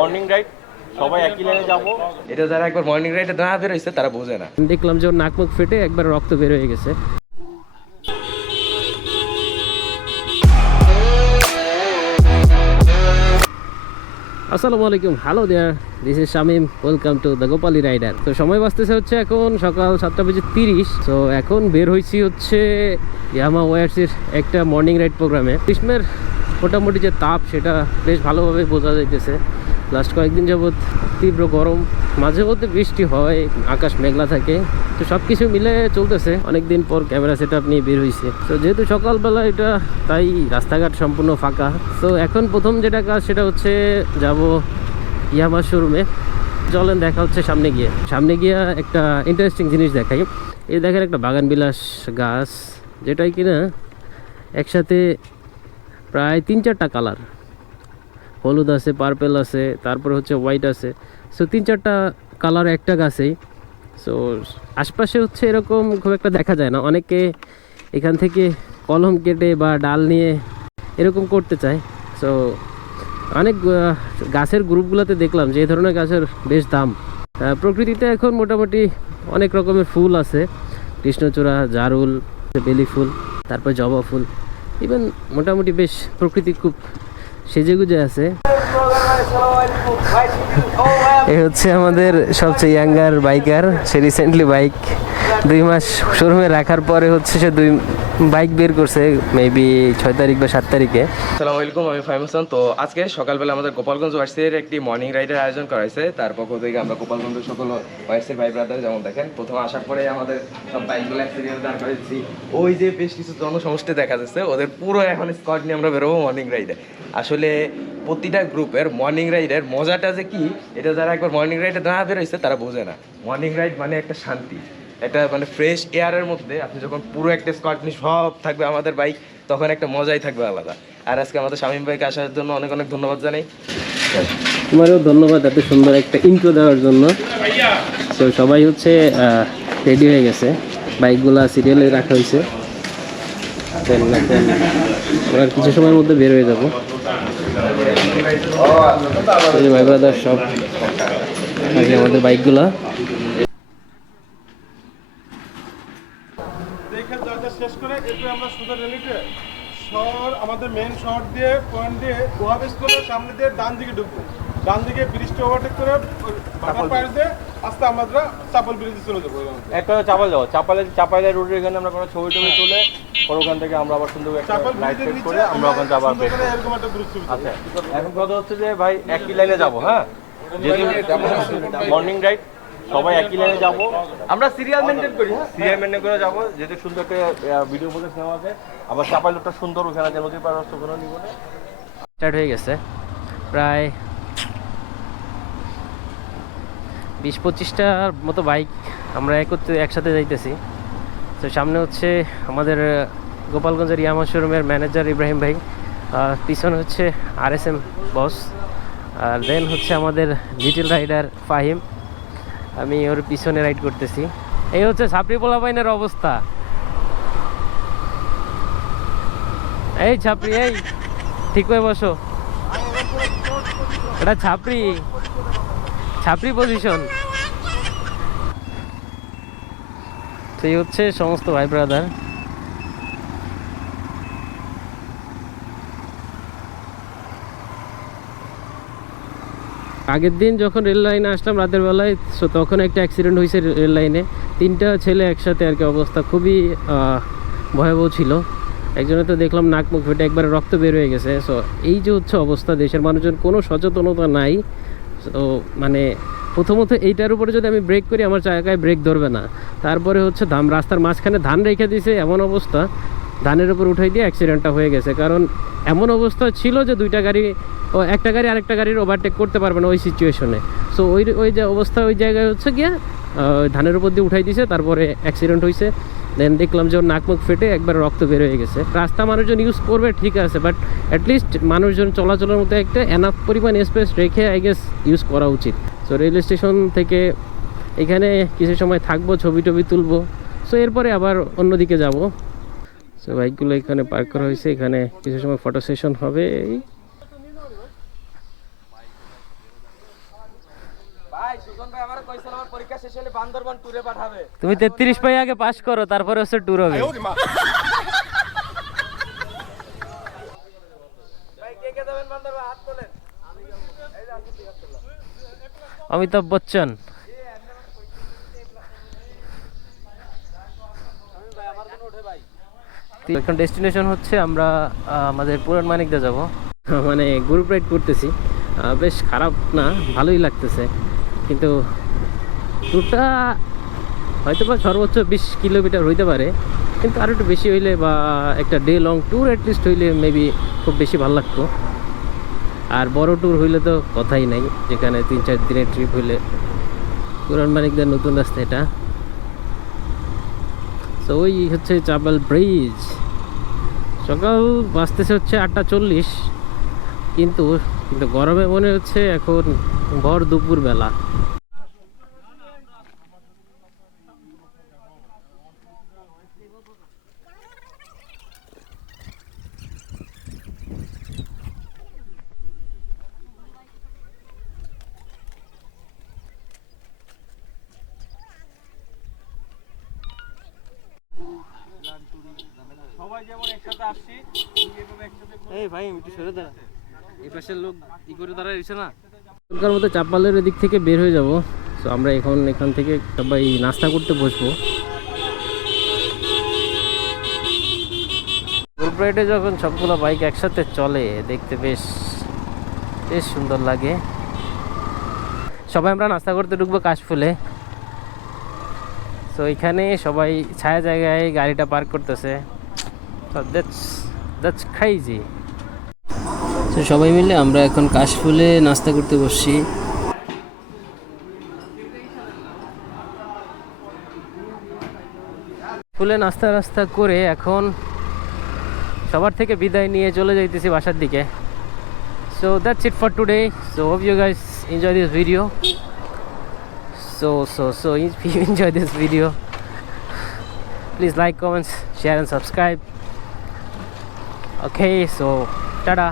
Morning ride সবাই একই লাইনে যাব। এটা যারা একবার মর্নিং রাইডে না বেরোইছে তারা বোঝে না। দেখলাম যে ওর নাক মুখ ফেটে একবার রক্ত বের হয়ে গেছে। আসসালামু আলাইকুম। Hello there this is Shamim welcome to the Gopali rider তো সময় বাঁচতেছে হচ্ছে এখন সকাল সাতটা বেজে তিরিশ। তো এখন বের হয়েছি হচ্ছে ইয়ামা ওয়ার্সের একটা মর্নিং রাইড প্রোগ্রামে গ্রীষ্মের মোটামুটি যে তাপ সেটা বেশ ভালোভাবে বোঝা যাইতেছে। লাস্ট কয়েকদিন যাবৎ তীব্র গরম, মাঝে মধ্যে বৃষ্টি হয়, আকাশ মেঘলা থাকে, তো সব কিছু মিলে চলতেছে। অনেকদিন পর ক্যামেরা সেট আপ নিয়ে বের হয়েছে তো যেহেতু সকালবেলা এটা, তাই রাস্তাঘাট সম্পূর্ণ ফাঁকা। তো এখন প্রথম যেটা কাজ, সেটা হচ্ছে যাব ইয়ামা শোরুমে। চলেন দেখা হচ্ছে সামনে গিয়ে। সামনে গিয়ে একটা ইন্টারেস্টিং জিনিস দেখাই। এই দেখেন একটা বাগান বিলাস গাছ, যেটাই কিনা একসাথে প্রায় তিন চারটা কালার। হলুদ আছে পার্পেল আছে, তারপরে হচ্ছে হোয়াইট আছে। সো তিন চারটা কালার একটা গাছেই। সো আশপাশে হচ্ছে এরকম খুব একটা দেখা যায় না। অনেকে এখান থেকে কলম কেটে বা ডাল নিয়ে এরকম করতে চায়। সো অনেক গাছের গ্রুপগুলোতে দেখলাম যে এই ধরনের গাছের বেশ দাম। প্রকৃতিতে এখন মোটামুটি অনেক রকমের ফুল আছে। কৃষ্ণচূড়া, জারুল, বেলি ফুল, তারপর জবা ফুল। ইভেন মোটামুটি বেশ প্রকৃতি খুব সেজেগুজে আছে। এই হচ্ছে আমাদের সবচেয়ে ইয়াঙ্গার বাইকার সে রিসেন্টলি বাইক দুই মাস শোরুমে রাখার পরে হচ্ছে সে দুই বাইক বের করছে মেবি ছয় তারিখ বা সাত তারিখে। সালাম আলাইকুম, আমি ফাহিম হাসান। তো আজকে সকালবেলা আমাদের গোপালগঞ্জ ওয়ার্সের একটি মর্নিং রাইডের আয়োজন করা হয়েছে। তার পক্ষ থেকে আমরা গোপালগঞ্জের সকল ওয়ার্সের ভাই ব্রাদার যেমন দেখেন, প্রথম আসার পরে আমাদের সব বাইকগুলো অ্যাক্সিডেন্ট দাঁড় করেছি ওই যে বেশ কিছু জনসমষ্টি দেখা যাচ্ছে, ওদের পুরো এখন স্কোয়াড নিয়ে আমরা বেরোবো মর্নিং রাইডে আসলে প্রতিটা গ্রুপের মর্নিং রাইডের মজাটা যে কি, এটা যারা একবার মর্নিং রাইডে না বেরোইছে, তারা বোঝে না। মর্নিং রাইড মানে একটা শান্তি। একটা মানে ফ্রেশ এয়ারের মধ্যে আপনি যখন পুরো একটা স্কোয়াড নিয়ে সব থাকবে আমাদের বাইক তখন একটা মজাই থাকবে আলাদা। আর আজকে আমাদের স্বামী ভাইকে আসার জন্য অনেক অনেক ধন্যবাদ জানাই। তোমারও ধন্যবাদ এত সুন্দর একটা ইন্ট্রো দেওয়ার জন্য। তো সবাই হচ্ছে রেডি হয়ে গেছে। বাইকগুলা সিরিয়ালে রাখা হয়েছে। আমরা কিছু সময়ের মধ্যে বের হয়ে যাব। ভাই সব আমাদের বাইকগুলা যাত্রা শেষ করে এরপরে আমরা সোজা রেলিতে শহর আমাদের মেন শহর দিয়ে পয়েন্ট দিয়ে গোহাবেস করে সামনে দিয়ে ডান দিকে ঢুকবো। ডান দিকে ব্রিজটা ওভারটেক করে বাটার পায়ের দিয়ে। আস্তে আমরা চাপল ব্রিজে চলে যাব। একটা চাপাল যাব চাপালে চাপাইলের রোডের এখানে আমরা কোনো ছবি টবি তুলে পরে ওখান থেকে আমরা আবার সুন্দর একটা চাপল লাইট সেট করে আমরা ওখান থেকে আবার সুন্দর আচ্ছা এখন কথা হচ্ছে যে ভাই একই লাইনে যাব হ্যাঁ? মর্নিং রাইড সবাই একই লাইনে যাব। আমরা সিরিয়াল মেনটেন করি হ্যাঁ? সিরিয়াল মেনটেন করে যাব। যেহেতু সুন্দর একটা ভিডিও ফুটেজ নেওয়া আছে। আবার চাপাই লোকটা সুন্দর ওখানে আছে নদীর পাড় ওখানে নিব না। স্টার্ট হয়ে গেছে। প্রায় বিশ পঁচিশটার মতো বাইক আমরা একত্রে একসাথে যাইতেছি। তো সামনে হচ্ছে আমাদের গোপালগঞ্জের ইয়ামা শোরুমের ম্যানেজার ইব্রাহিম ভাই আর পিছনে হচ্ছে আর এস এম বস আর দেন হচ্ছে আমাদের লিটিল রাইডার ফাহিম। আমি ওর পিছনে রাইড করতেছি। এই হচ্ছে ছাপড়ি পোলাপাইনের অবস্থা। এই ছাপড়ি, এই, ঠিক হয়ে বসো। এটা ছাপড়ি। ছাপড়ি পজিশন তো এই হচ্ছে সমস্ত ভাই ব্রাদার আগের দিন যখন রেল লাইনে আসলাম, রাতের বেলায় তখন একটা অ্যাক্সিডেন্ট হয়েছে রেল লাইনে। তিনটা ছেলে একসাথে আর কি অবস্থা খুবই ভয়াবহ ছিল। একজনে তো দেখলাম নাক মুখ ফেটে একবারে রক্ত বের হয়ে গেছে। সো এই যে হচ্ছে অবস্থা, দেশের মানুষজন কোনো সচেতনতা নাই। তো মানে প্রথমত এইটার উপরে যদি আমি ব্রেক করি, আমার জায়গায় ব্রেক ধরবে না। তারপরে হচ্ছে ধান রাস্তার মাঝখানে ধান রেখে দিয়েছে, এমন অবস্থা। ধানের উপর উঠাই দিয়ে অ্যাক্সিডেন্টটা হয়ে গেছে। কারণ এমন অবস্থা ছিল যে দুইটা গাড়ি ও, একটা গাড়ি আরেকটা গাড়ির ওভারটেক করতে পারবে না ওই সিচুয়েশনে সো ওই ওই যে অবস্থা ওই জায়গায় হচ্ছে গিয়া ধানের উপর দিয়ে উঠাই দিয়েছে তারপরে অ্যাক্সিডেন্ট হয়েছে দেন দেখলাম যে ওর নাক মুখ ফেটে একবার রক্ত বের হয়ে গেছে। রাস্তা মানুষজন ইউজ করবে, ঠিক আছে বাট অ্যাটলিস্ট মানুষজন চলাচলের মধ্যে একটা এনাফ পরিমাণ স্পেস রেখে আই গেস ইউজ করা উচিত। সো রেল স্টেশন থেকে এখানে কিছু সময় থাকব, ছবি টবি তুলবো। সো এরপরে আবার অন্যদিকে যাব। সো বাইকগুলো এখানে পার্ক করা হয়েছে, এখানে কিছু সময় ফটো সেশন হবে এই সুজন ভাই আমার কইছিল আমার পরীক্ষা শেষ হলে বান্দরবান ট্যুরে পাঠাবে তুমি তেত্রিশ পাই আগে পাশ করো তারপরে হচ্ছে ট্যুর হবে। ভাই কে কে যাবেন বান্দরবান? হাত তোলেন। অমিতাভ বচ্চন। এখন ডেস্টিনেশন হচ্ছে আমরা আমাদের পুরান মানিকদা যাব। মানে গ্রুপ রাইড করতেছি। আহ, বেশ খারাপ না ভালোই লাগতেছে। কিন্তু ট্যুরটা হয়তো বা সর্বোচ্চ বিশ কিলোমিটার হইতে পারে, কিন্তু আরও একটু বেশি হইলে বা একটা day long tour at least হইলে মেবি খুব বেশি ভালো লাগতো। আর বড় ট্যুর হইলে তো কথাই নাই, যেখানে তিন চার দিনের ট্রিপ হইলে পুরান মানিকদের নতুন রাস্তা এটা। তো ওই হচ্ছে চাপাল ব্রিজ সকাল বাঁচতেছে হচ্ছে আটটা চল্লিশ, কিন্তু কিন্তু গরমে মনে হচ্ছে এখন ভর দুপুর বেলা সবাই যেমন একসাথে আসছি এই ভাই একটু সরে দাঁড়া। এই পাশের লোক ই করে দাঁড়ায় না। এখনকার মতো চাপালের দিক থেকে বের হয়ে যাব। তো আমরা এখন এখান থেকে সবাই নাস্তা করতে বসবো। রাইডে যখন সবগুলো বাইক একসাথে চলে, দেখতে বেশ বেশ সুন্দর লাগে। সবাই আমরা নাস্তা করতে ঢুকবো কাশফুলে। তো এখানে সবাই ছায়া জায়গায় গাড়িটা পার্ক করতেছে। তো সবাই মিলে আমরা এখন কাশফুলে নাস্তা করতে বসছি। ফুলে নাস্তা নাস্তা করে এখন সবার থেকে বিদায় নিয়ে চলে যাইতেছি বাসার দিকে। So that's it for today so hope you guys enjoy this video so so so if you enjoy this video please like comments share, and subscribe. Okay, so, tada.